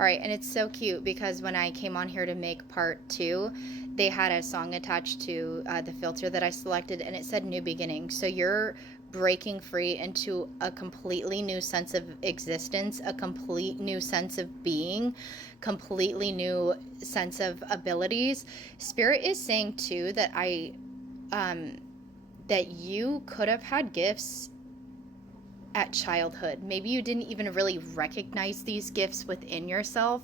All right, and it's so cute because when I came on here to make part two, they had a song attached to the filter that I selected, and it said New Beginning. So you're breaking free into a completely new sense of existence, a complete new sense of being, completely new sense of abilities. Spirit is saying too that um, that you could have had gifts at childhood. Maybe you didn't even really recognize these gifts within yourself.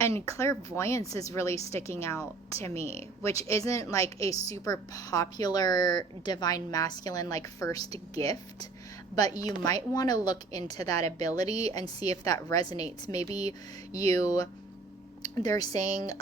And clairvoyance is really sticking out to me, which isn't like a super popular divine masculine like first gift, but you might want to look into that ability and see if that resonates. Maybe you they're saying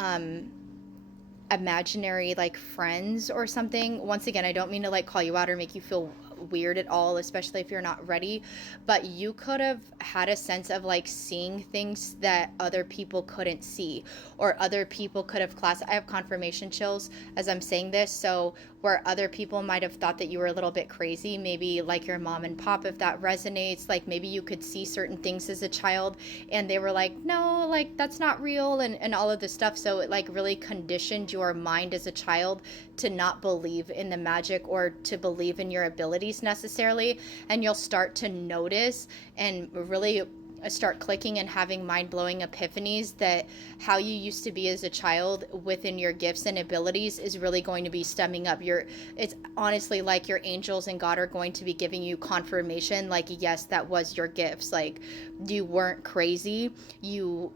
imaginary like friends or something. Once again, I don't mean to like call you out or make you feel weird at all, especially if you're not ready, but you could have had a sense of like seeing things that other people couldn't see, or other people could have I have confirmation chills as I'm saying this, so where other people might have thought that you were a little bit crazy, maybe like your mom and pop, if that resonates, like maybe you could see certain things as a child and they were like, no, like that's not real, and all of this stuff. So it like really conditioned your mind as a child to not believe in the magic or to believe in your abilities necessarily. And you'll start to notice and really start clicking and having mind-blowing epiphanies that how you used to be as a child within your gifts and abilities is really going to be stemming up. It's honestly like your angels and God are going to be giving you confirmation, like, yes, that was your gifts. Like, you weren't crazy. You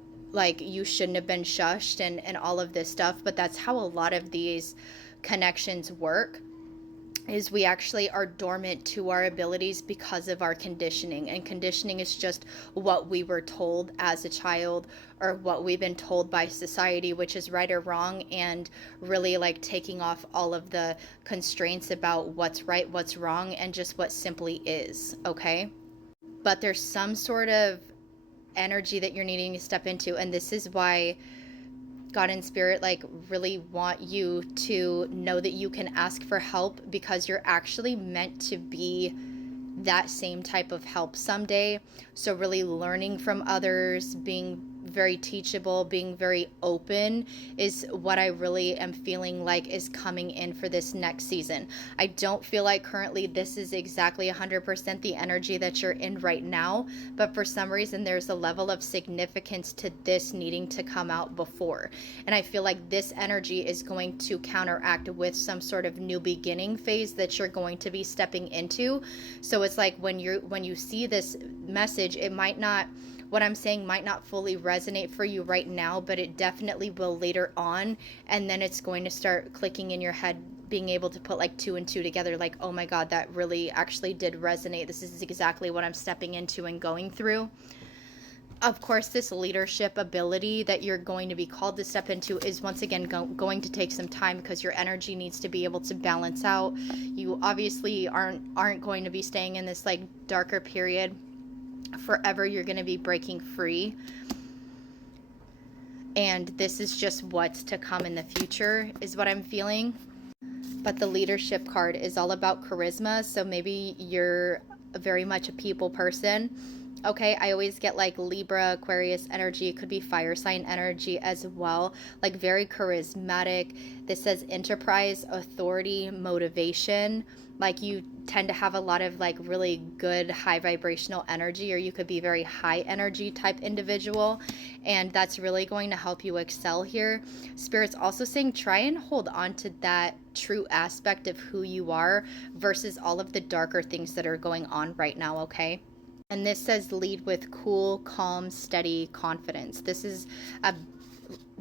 shouldn't have been shushed and all of this stuff. But that's how a lot of these connections work, is we actually are dormant to our abilities because of our conditioning. And conditioning is just what we were told as a child, or what we've been told by society, which is right or wrong, and really like taking off all of the constraints about what's right, what's wrong, and just what simply is, okay? But there's some sort of energy that you're needing to step into, and this is why God and Spirit like really want you to know that you can ask for help, because you're actually meant to be that same type of help someday. So really learning from others, being very teachable, being very open is what I really am feeling like is coming in for this next season. I don't feel like currently this is exactly 100% the energy that you're in right now, but for some reason there's a level of significance to this needing to come out before. And I feel like this energy is going to counteract with some sort of new beginning phase that you're going to be stepping into. So it's like when you see this message, it might not, what I'm saying might not fully resonate for you right now, but it definitely will later on. And then it's going to start clicking in your head, being able to put like two and two together, like, oh my God, that really actually did resonate. This is exactly what I'm stepping into and going through. Of course, this leadership ability that you're going to be called to step into is once again going to take some time, because your energy needs to be able to balance out. You obviously aren't going to be staying in this like darker period forever. You're going to be breaking free, and this is just what's to come in the future is what I'm feeling. But the leadership card is all about charisma, so maybe you're very much a people person. Okay, I always get like Libra, Aquarius energy. It could be fire sign energy as well, like very charismatic. This says enterprise, authority, motivation. Like you tend to have a lot of like really good high vibrational energy, or you could be very high energy type individual, and that's really going to help you excel here. Spirit's also saying try and hold on to that true aspect of who you are versus all of the darker things that are going on right now, okay? And this says lead with cool, calm, steady confidence.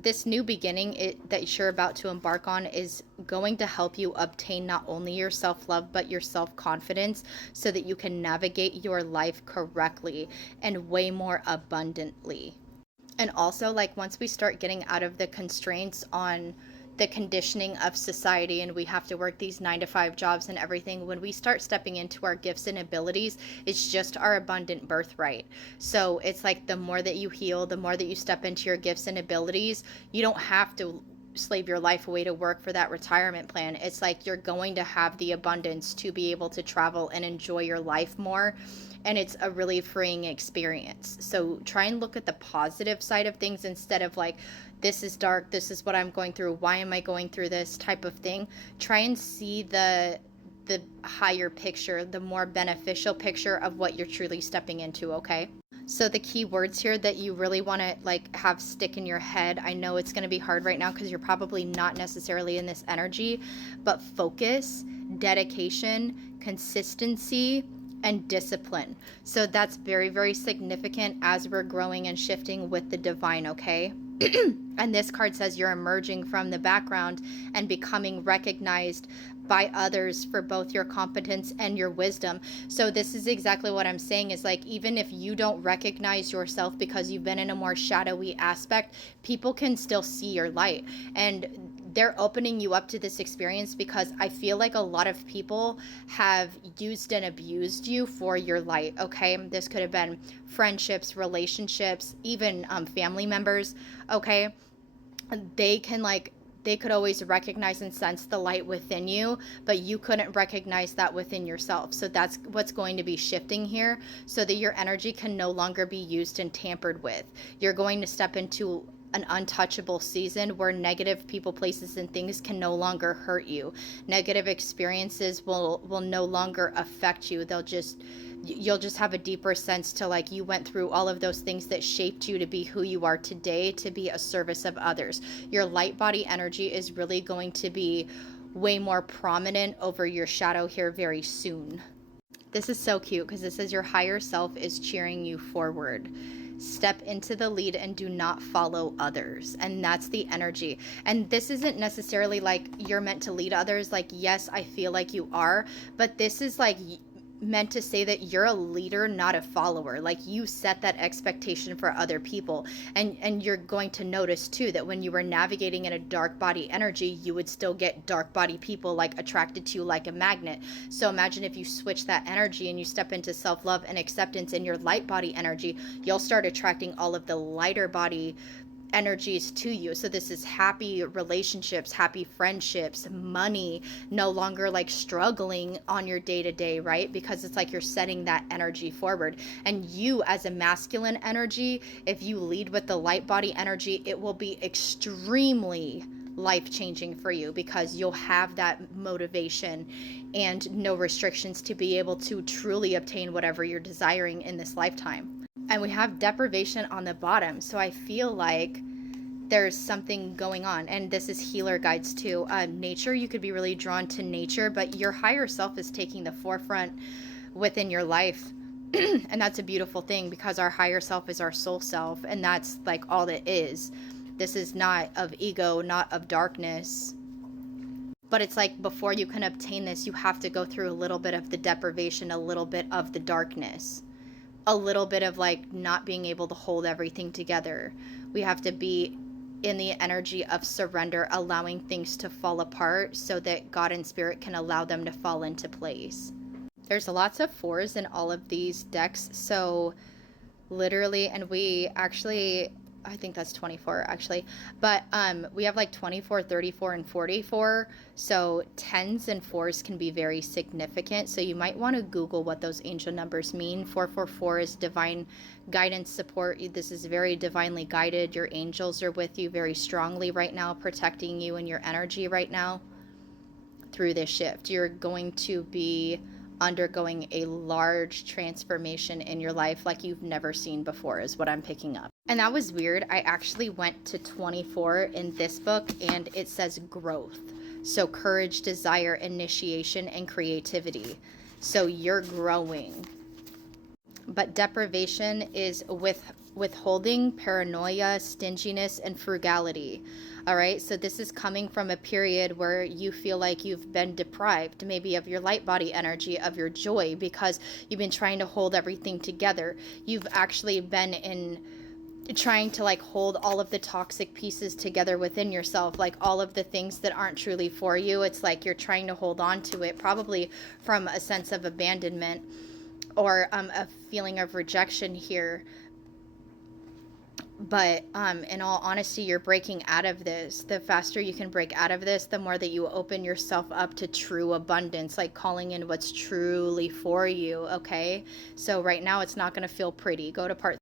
This new beginning that you're about to embark on is going to help you obtain not only your self-love but your self-confidence, so that you can navigate your life correctly and way more abundantly. And also, like, once we start getting out of the constraints on the conditioning of society, and we have to work these 9 to 5 jobs and everything, when we start stepping into our gifts and abilities, it's just our abundant birthright. So it's like the more that you heal, the more that you step into your gifts and abilities, you don't have to slave your life away to work for that retirement plan. It's like you're going to have the abundance to be able to travel and enjoy your life more. And it's a really freeing experience. So try and look at the positive side of things instead of like, this is dark, this is what I'm going through, why am I going through this type of thing. Try and see the higher picture, the more beneficial picture of what you're truly stepping into, okay? So the key words here that you really want to like have stick in your head, I know it's going to be hard right now because you're probably not necessarily in this energy, but focus, dedication, consistency, and discipline. So that's very, very significant as we're growing and shifting with the divine, okay? And this card says you're emerging from the background and becoming recognized by others for both your competence and your wisdom. So this is exactly what I'm saying, is like, even if you don't recognize yourself because you've been in a more shadowy aspect, people can still see your light. And they're opening you up to this experience because I feel like a lot of people have used and abused you for your light, okay? This could have been friendships, relationships, even family members, okay? They could always recognize and sense the light within you, but you couldn't recognize that within yourself. So that's what's going to be shifting here, so that your energy can no longer be used and tampered with. You're going to step into an untouchable season where negative people, places, and things can no longer hurt you. Negative experiences will no longer affect you. You'll just have a deeper sense to like, you went through all of those things that shaped you to be who you are today, to be a service of others. Your light body energy is really going to be way more prominent over your shadow here very soon. This is so cute because this says your higher self is cheering you forward. Step into the lead and do not follow others. And that's the energy. And this isn't necessarily like you're meant to lead others. Like, yes, I feel like you are, but this is like meant to say that you're a leader, not a follower. Like, you set that expectation for other people, and you're going to notice too that when you were navigating in a dark body energy, you would still get dark body people like attracted to you like a magnet. So imagine if you switch that energy and you step into self-love and acceptance in your light body energy, you'll start attracting all of the lighter body energies to you. So this is happy relationships, happy friendships, money, no longer like struggling on your day-to-day, right? Because it's like you're setting that energy forward. And you, as a masculine energy, if you lead with the light body energy, it will be extremely life-changing for you, because you'll have that motivation and no restrictions to be able to truly obtain whatever you're desiring in this lifetime. And we have deprivation on the bottom. So I feel like there's something going on. And this is healer guides too. Nature, you could be really drawn to nature, but your higher self is taking the forefront within your life. And that's a beautiful thing, because our higher self is our soul self. And that's like all it is. This is not of ego, not of darkness. But it's like, before you can obtain this, you have to go through a little bit of the deprivation, a little bit of the darkness. A little bit of like not being able to hold everything together. We have to be in the energy of surrender, allowing things to fall apart so that God and Spirit can allow them to fall into place. There's lots of fours in all of these decks. So literally, and we actually, I think that's 24 actually, but we have like 24, 34, and 44. So 10s and 4s can be very significant. So you might want to Google what those angel numbers mean. 444 is divine guidance support. This is very divinely guided. Your angels are with you very strongly right now, protecting you and your energy right now through this shift. You're going to be undergoing a large transformation in your life like you've never seen before, is what I'm picking up. And that was weird. I actually went to 24 in this book, and it says growth. So courage, desire, initiation, and creativity. So you're growing. But deprivation is withholding, paranoia, stinginess, and frugality. All right, so this is coming from a period where you feel like you've been deprived, maybe of your light body energy, of your joy, because you've been trying to hold everything together. You've actually been in trying to like hold all of the toxic pieces together within yourself, like all of the things that aren't truly for you. It's like you're trying to hold on to it, probably from a sense of abandonment or a feeling of rejection here. But in all honesty, you're breaking out of this. The faster you can break out of this, the more that you open yourself up to true abundance, like calling in what's truly for you. Okay, so right now it's not going to feel pretty. Go to part